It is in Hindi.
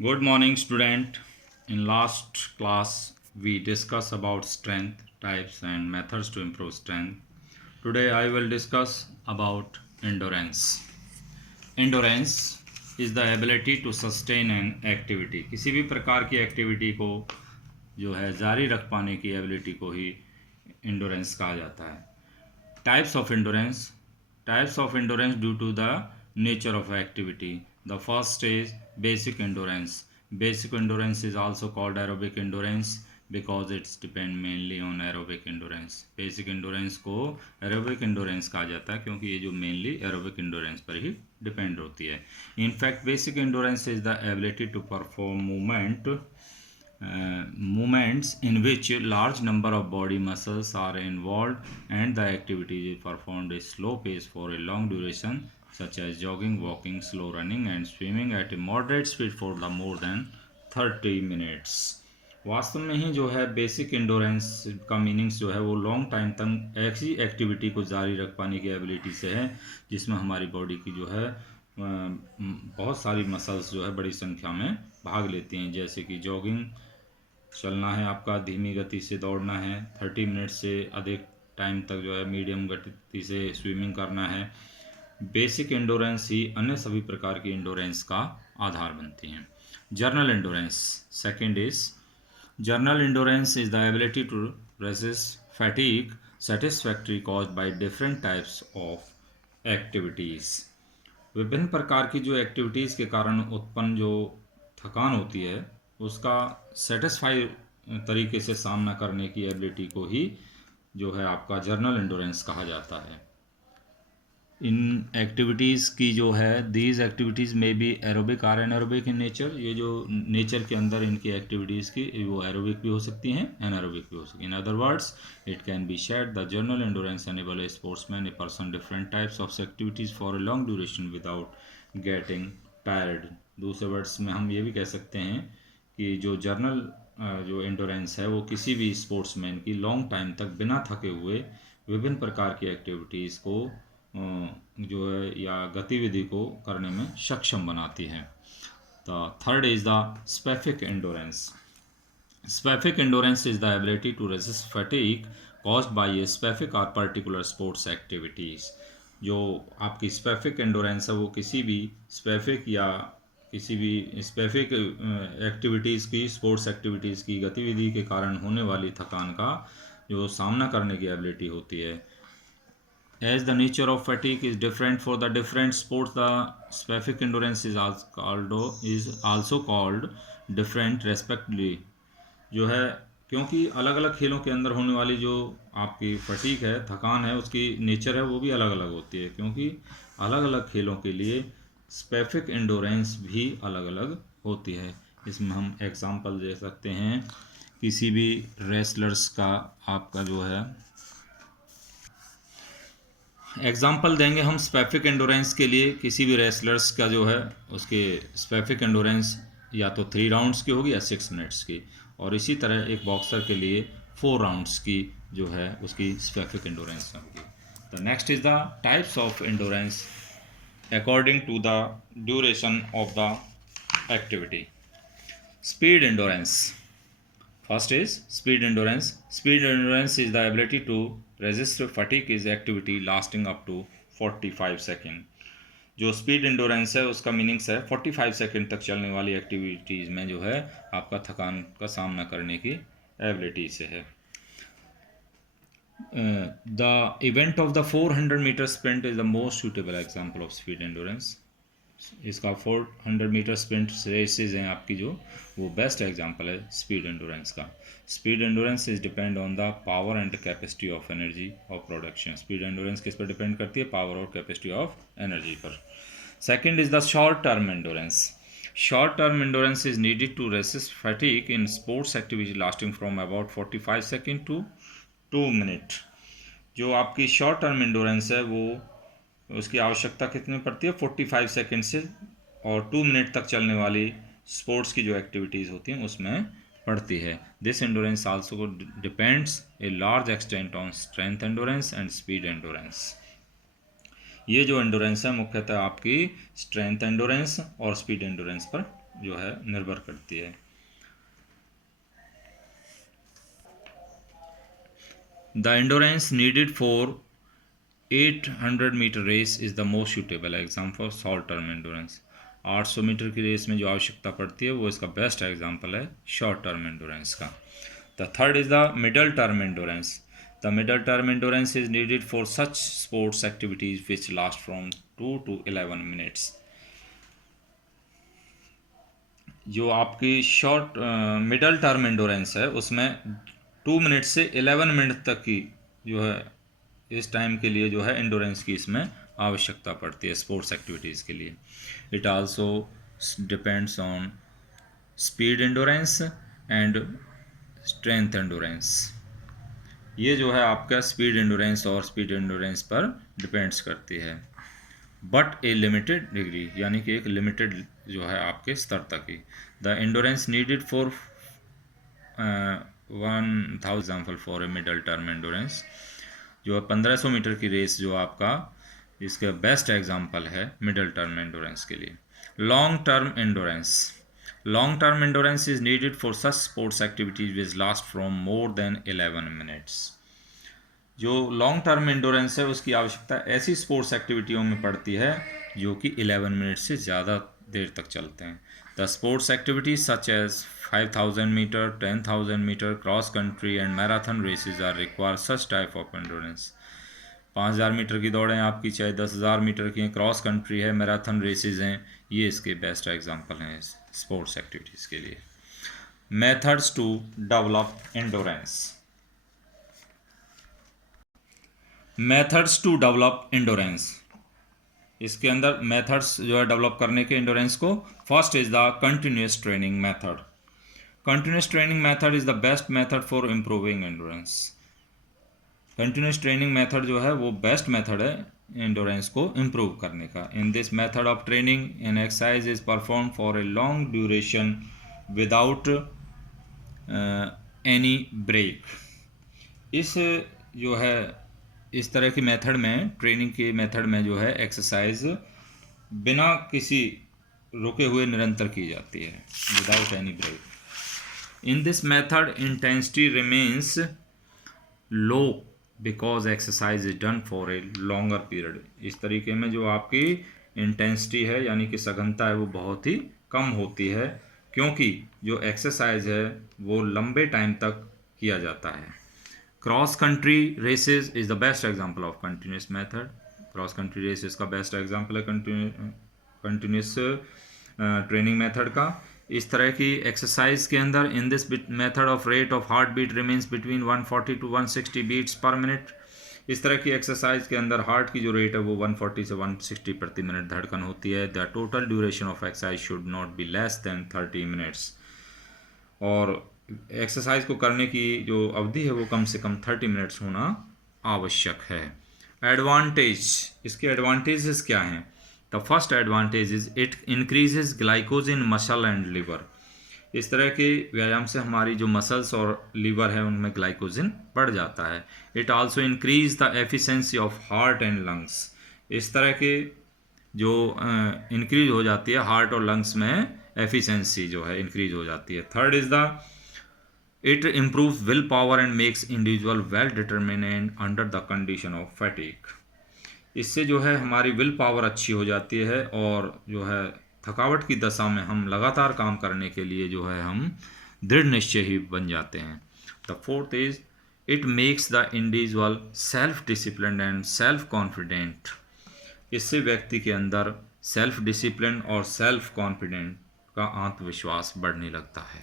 Good morning, student. In last class, we discussed about strength types and methods to improve strength. Today, I will discuss about endurance. Endurance is the ability to sustain an activity. किसी भी प्रकार की एक्टिविटी को जो है जारी रख पाने की एबिलिटी को ही endurance कहा जाता है. Types of endurance. Types of endurance due to the nature of activity. The first is basic endurance. Basic endurance is also called aerobic endurance because it's depend mainly on aerobic endurance. Basic endurance को aerobic endurance कहा जाता है क्योंकि ये जो mainly aerobic endurance पर ही depend होती है. In fact, basic endurance is the ability to perform movements in which a large number of body muscles are involved and the activity is performed at slow pace for a long duration, such as jogging, walking, slow running and swimming at a moderate speed for the more than 30 minutes. वास्तव में ही जो है बेसिक इंडोरेंस का मीनिंग्स जो है वो लॉन्ग टाइम तक ऐसी एक्टिविटी को जारी रख पाने की एबिलिटी से है जिसमें हमारी बॉडी की जो है बहुत सारी मसल्स जो है बड़ी संख्या में भाग लेती हैं, जैसे कि जॉगिंग चलना है, आपका धीमी गति से दौड़ना है, 30 मिनट से अधिक टाइम तक जो है मीडियम गति से स्विमिंग करना है. बेसिक एंडोरेंस ही अन्य सभी प्रकार की एंडोरेंस का आधार बनती हैं. General endurance second is general endurance is the ability to resist fatigue satisfactory caused by different types of activities. विभिन्न प्रकार की जो एक्टिविटीज़ के कारण उत्पन्न जो थकान होती है उसका सेटिस्फाई तरीके से सामना करने की एबिलिटी को ही जो है आपका जर्नल एंडोरेंस कहा जाता है. इन एक्टिविटीज़ की जो है दीज एक्टिविटीज़ में भी aerobic or anaerobic in nature. ये जो नेचर के अंदर इनकी एक्टिविटीज़ की वो एरोबिक भी हो सकती हैं, एनारोबिक भी हो सकती हैं. In other words it can be said the general endurance enable a sportsman a person different types of activities for a long duration without getting tired. दूसरे वर्ड्स में हम ये भी कह सकते हैं कि जो जर्नल जो एंडोरेंस है वो किसी भी स्पोर्ट्समैन की लॉन्ग टाइम तक बिना थके हुए विभिन्न प्रकार की एक्टिविटीज़ को जो है या गतिविधि को करने में सक्षम बनाती है. The third is the specific endurance. Specific endurance is the ability to resist fatigue caused by a specific और पर्टिकुलर स्पोर्ट्स एक्टिविटीज़. जो आपकी स्पेसिफिक एंडोरेंस है वो किसी भी स्पेसिफिक या किसी भी स्पेसिफिक एक्टिविटीज़ की स्पोर्ट्स एक्टिविटीज़ की गतिविधि के कारण होने वाली थकान का जो सामना करने की एबिलिटी होती है. As the nature of fatigue is different for the different sports, the specific endurance is also called different respectively. जो है क्योंकि अलग अलग खेलों के अंदर होने वाली जो आपकी फटीक है, थकान है, उसकी नेचर है वो भी अलग अलग होती है क्योंकि अलग अलग खेलों के लिए स्पेसिफिक एंडोरेंस भी अलग अलग होती है. इसमें हम एग्जांपल दे सकते हैं किसी भी रेसलर्स का. आपका जो है एग्जाम्पल देंगे हम स्पेसिफिक एंडोरेंस के लिए. किसी भी रेसलर्स का जो है उसके स्पेसिफिक एंडोरेंस या तो 3 राउंड्स की होगी या 6 मिनट्स की, और इसी तरह एक बॉक्सर के लिए 4 राउंड्स की जो है उसकी स्पेसिफिक एंडोरेंस होगी. The next is the types of endurance according to the duration of the activity. Speed endurance. First is speed endurance. Speed endurance is the ability to resist fatigue is activity lasting up to 45 second. जो स्पीड एंडोरेंस है उसका मीनिंग्स है 45 सेकेंड तक चलने वाली एक्टिविटीज़ में जो है आपका थकान का सामना करने की एबिलिटी से है. The event of the 400 meter sprint is the most suitable example of speed endurance. इसका 400 मीटर स्प्रिंट रेसेज हैं आपकी जो वो बेस्ट एग्जांपल है स्पीड एंडोरेंस का. Speed endurance is depend on the power and capacity of energy of production. Speed endurance किस पर डिपेंड करती है? पावर और कैपेसिटी ऑफ एनर्जी पर. Second is the short term endurance. Short term endurance is needed to resist fatigue in sports activity lasting from about 45 second to 2 minute. जो आपकी शॉर्ट टर्म एंडोरेंस है वो उसकी आवश्यकता कितनी पड़ती है? 45 सेकेंड से और 2 मिनट तक चलने वाली स्पोर्ट्स की जो एक्टिविटीज़ होती हैं उसमें पड़ती है. This endurance also depends a large extent on strength endurance and speed endurance. ये जो एंडोरेंस है मुख्यतः आपकी स्ट्रेंथ एंडोरेंस और स्पीड एंडोरेंस पर जो है निर्भर करती है। The endurance needed for 800 meter race is the most suitable example of short term endurance. 800 meter की रेस में जो आवश्यकता पड़ती है वो इसका बेस्ट एग्जाम्पल है शॉर्ट टर्म एंडोरेंस का। The third is the middle term endurance. The middle term endurance is needed for such sports activities which last from 2 to 11 minutes. जो आपकी शॉर्ट मिडल टर्म एंडोरेंस है उसमें 2 मिनट से 11 मिनट तक की जो है इस टाइम के लिए जो है एंडोरेंस की इसमें आवश्यकता पड़ती है स्पोर्ट्स एक्टिविटीज़ के लिए। It also depends on speed endurance and strength endurance. ये जो है आपका स्पीड एंडोरेंस और स्पीड एंडोरेंस पर डिपेंड्स करती है, बट ए लिमिटेड डिग्री, यानी कि एक लिमिटेड जो है आपके स्तर तक ही। The endurance needed for 1000 example for a middle term endurance, जो है 1500 मीटर की रेस जो आपका इसका बेस्ट एग्जाम्पल है मिडल टर्म एंडोरेंस के लिए। Long term endurance. Long term endurance is needed for such sports activities which last from more than 11 minutes. जो लॉन्ग टर्म एंडोरेंस है उसकी आवश्यकता ऐसी स्पोर्ट्स एक्टिविटियों में पड़ती है जो कि 11 मिनट से ज़्यादा देर तक चलते हैं। The sports activities such as 5000 meter, 10,000 meter, cross country and marathon races are require such type of endurance. 5000 meter की दौड़ें आपकी, चाहे 10,000 मीटर की हैं, क्रॉस कंट्री है, मैराथन रेसेस हैं, ये इसके बेस्ट एग्जाम्पल हैं स्पोर्ट्स एक्टिविटीज़ के लिए। Methods to develop endurance. Methods to develop endurance, इसके अंदर मेथड्स जो है डेवलप करने के एंडोरेंस को। First is the continuous training method. Continuous training method is the best method for improving endurance. Continuous training method जो है वो बेस्ट मेथड है एंडोरेंस को इम्प्रूव करने का। In this method of training an exercise is perform for a long duration without any break. इस जो है इस तरह की मेथड में, ट्रेनिंग के मेथड में जो है एक्सरसाइज बिना किसी रुके हुए निरंतर की जाती है, without any break. In this method intensity remains low because exercise is done for a longer period. इस तरीके में जो आपकी इंटेंसिटी है यानी कि सघनता है वो बहुत ही कम होती है, क्योंकि जो एक्सरसाइज है वो लंबे टाइम तक किया जाता है। Cross country races is the best example of continuous method. Cross country races का बेस्ट एग्जांपल है कंटिन्यूस ट्रेनिंग मेथड का। इस तरह की एक्सरसाइज के अंदर in this method of rate of heart beat remains between 140 to 160 beats per minute. इस तरह की एक्सरसाइज के अंदर हार्ट की जो रेट है वो 140 से 160 प्रति मिनट धड़कन होती है। The total duration of exercise should not be less than 30 minutes. और एक्सरसाइज को करने की जो अवधि है वो कम से कम 30 मिनट्स होना आवश्यक है। एडवांटेज, इसके एडवांटेजेस क्या हैं? The first advantage is it increases glycogen in muscle and liver. इस तरह के व्यायाम से हमारी जो मसल्स और लीवर है उनमें ग्लाइकोजिन बढ़ जाता है। It also increase the efficiency of heart and lungs. इस तरह के जो इंक्रीज हो जाती है हार्ट और लंग्स में एफिशिएंसी जो है इंक्रीज हो जाती है। Third is the it improves will power and makes individual well determined under the condition of fatigue. इससे जो है हमारी विल पावर अच्छी हो जाती है और जो है थकावट की दशा में हम लगातार काम करने के लिए जो है हम दृढ़ निश्चय ही बन जाते हैं। The fourth is it makes the individual self discipline and self confident. इससे व्यक्ति के अंदर सेल्फ डिसिप्लिन और सेल्फ कॉन्फिडेंट का आत्मविश्वास बढ़ने लगता है।